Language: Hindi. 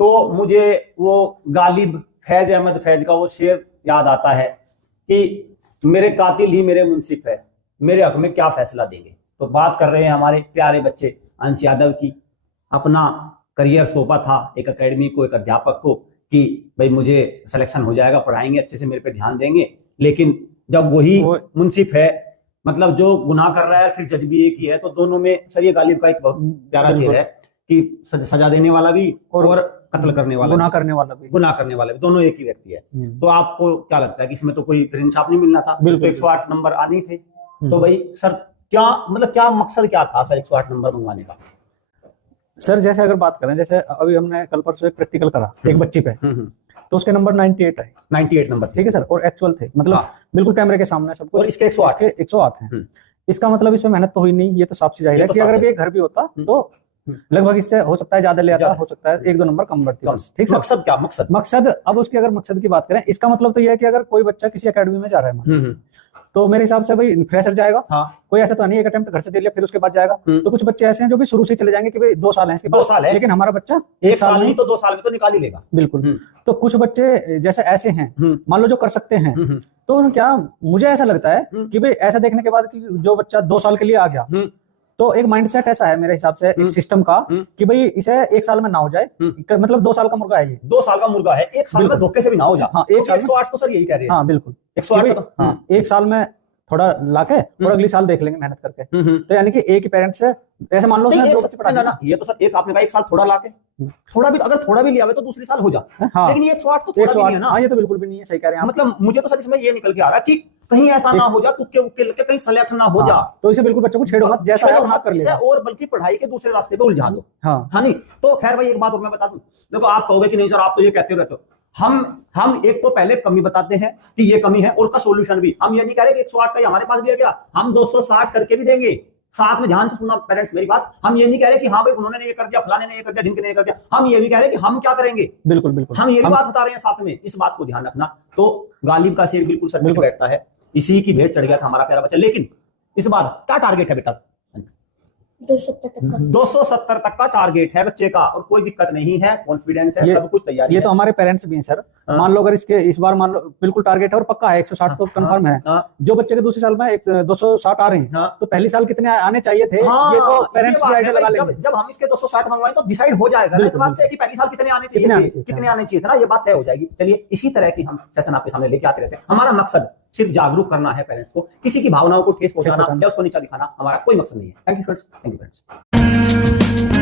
तो मुझे वो गालिब फैज अहमद फैज का वो शेर याद आता है कि मेरे कातिल ही मेरे मुंसिफ है, मेरे हक में क्या फैसला देंगे। तो बात कर रहे हैं हमारे प्यारे बच्चे अंश यादव की। अपना करियर सौंपा था एक एकेडमी को, एक अध्यापक को कि भाई मुझे सिलेक्शन हो जाएगा, पढ़ाएंगे अच्छे से, मेरे पे ध्यान देंगे। लेकिन जब वही मुंसिफ है, मतलब जो गुनाह कर रहा है, फिर जज भी एक ही है, तो दोनों में सर ये गालिब का एक बहुत प्यारा शेर है कि सजा देने वाला भी और कत्ल करने वाला, गुनाह करने वाला भी दोनों एक ही व्यक्ति है। तो आपको क्या लगता है कि इसमें तो कोई इंसाफ नहीं मिलना था, बिल्कुल 108 नंबर आने थे। तो भाई सर क्या मतलब क्या मकसद क्या था सर 108 नंबर मंगवाने का? सर जैसे अगर बात करें, जैसे अभी हमने कल परसों एक प्रैक्टिकल करा एक बच्ची पे, तो उसके नंबर 98 है, 98 नंबर, ठीक है सर, और एक्चुअल थे, मतलब बिल्कुल कैमरे के सामने सब कुछ। और इसके 108 है। इसका मतलब इसमें मेहनत तो हुई नहीं, ये तो साफ सी जाहिर है कि अगर ये घर भी होता तो लगभग इससे हो सकता है ज्यादा ले आता, हो सकता है 1-2 नंबर कम बढ़ती, ठीक है। मकसद क्या? मकसद अब उसकी अगर मकसद की बात करें, इसका मतलब तो यह है कि अगर कोई बच्चा किसी एकेडमी में जा रहा है तो मेरे हिसाब से भाई फ्रेशर जाएगा, कोई ऐसा तो नहीं एक अटेम्प्ट घर से दे लिया फिर उसके बाद जाएगा। तो कुछ बच्चे ऐसे हैं जो भी शुरू से चले जाएंगे कि भाई 2 साल है इसके पास, 2 साल है, लेकिन हमारा बच्चा 1 साल नहीं तो 2 साल में तो निकाल ही लेगा, बिल्कुल। तो कुछ बच्चे जैसे ऐसे हैं, मान लो जो कर सकते हैं, तो क्या मुझे ऐसा लगता है कि भाई ऐसा देखने के बाद कि जो बच्चा 2 साल के लिए आ गया, तो एक माइंडसेट ऐसा है मेरे हिसाब से एक सिस्टम का कि भाई इसे 1 साल में ना हो जाए, मतलब 2 साल का मुर्गा है, ये 2 साल का मुर्गा है, 1 साल में धोखे से भी ना हो जाए। हाँ, 1 साल 108 तो सर यही कह रहे हैं। हाँ बिल्कुल 108, हाँ 1 साल में थोड़ा लाके और अगली साल देख लेंगे मेहनत करके। तो यानी कि एक ही पेरेंट से ऐसे मान लो ये तो सर एक आपने कहा 1 साल थोड़ा लाके, थोड़ा भी अगर थोड़ा भी लिया हुआ तो दूसरी साल हो जा, लेकिन ये 108 तो थोड़ा भी नहीं है ना। ये तो बिल्कुल भी नहीं है, सही कह रहे हैं। मतलब मुझे तो सर इसमें ये निकल के आ रहा है कि कहीं ऐसा ना हो जा, तुक्के उक्के लगे कहीं सेलेक्ट ना हो जा, तो इसे बिल्कुल बच्चों को छेड़ो मत, जैसा है कर लेगा, और बल्कि पढ़ाई के दूसरे रास्ते पे उलझा दो। हाँ नहीं तो खैर भाई एक बात और मैं बता दूं, देखो आप कहोगे कि नहीं सर आप तो ये कहते रहते हो, हम एक तो पहले कमी बताते हैं कि ये कमी है और उसका सॉल्यूशन भी। हम ये नहीं कह रहे कि 108 का हमारे पास भी है क्या, हम 260 करके भी देंगे। साथ में ध्यान से सुनना पेरेंट्स मेरी बात, हम ये नहीं कह रहे कि हाँ भाई उन्होंने ये कर दिया, फलाने ने ये कर दिया, ढिंक ने ये कर दिया, हम ये भी कह रहे हैं कि हम क्या करेंगे। बिल्कुल बिल्कुल हम ये भी बात बता रहे हैं साथ में, इस बात को ध्यान रखना। तो गालिब का शेर बिल्कुल सर बिल्कुल बैठता है, इसी की भेंट चढ़ गया था हमारा प्यारा बच्चा। लेकिन इस बार क्या टारगेट है बेटा? 270 तक का टारगेट है बच्चे का, और कोई दिक्कत नहीं है, कॉन्फिडेंस है, सब कुछ तैयारी है। तो हमारे पेरेंट्स भी हैं सर, मान लो अगर इस बार मान लो बिल्कुल टारगेट है और पक्का है 160 तो कंफर्म है। जो बच्चे के दूसरी साल में 260 आ रहे हैं, तो पहली साल कितने आने चाहिए थे, ये तो पेरेंट्स भी आइडिया लगा लेंगे। जब हम इसके 260 मंगवाएं तो डिसाइड हो जाएगा इस बात से कि पहली साल कितने आने चाहिए थे ना, ये बात तय हो जाएगी। चलिए इसी तरह की हम सेशन आपके सामने लेके आते रहते हैं। हमारा मकसद सिर्फ जागरूक करना है पेरेंट्स को, किसी की भावनाओं को ठेस पहुंचाना या उसको नीचा दिखाना हमारा कोई मकसद नहीं है। Thank you friends, thank you friends.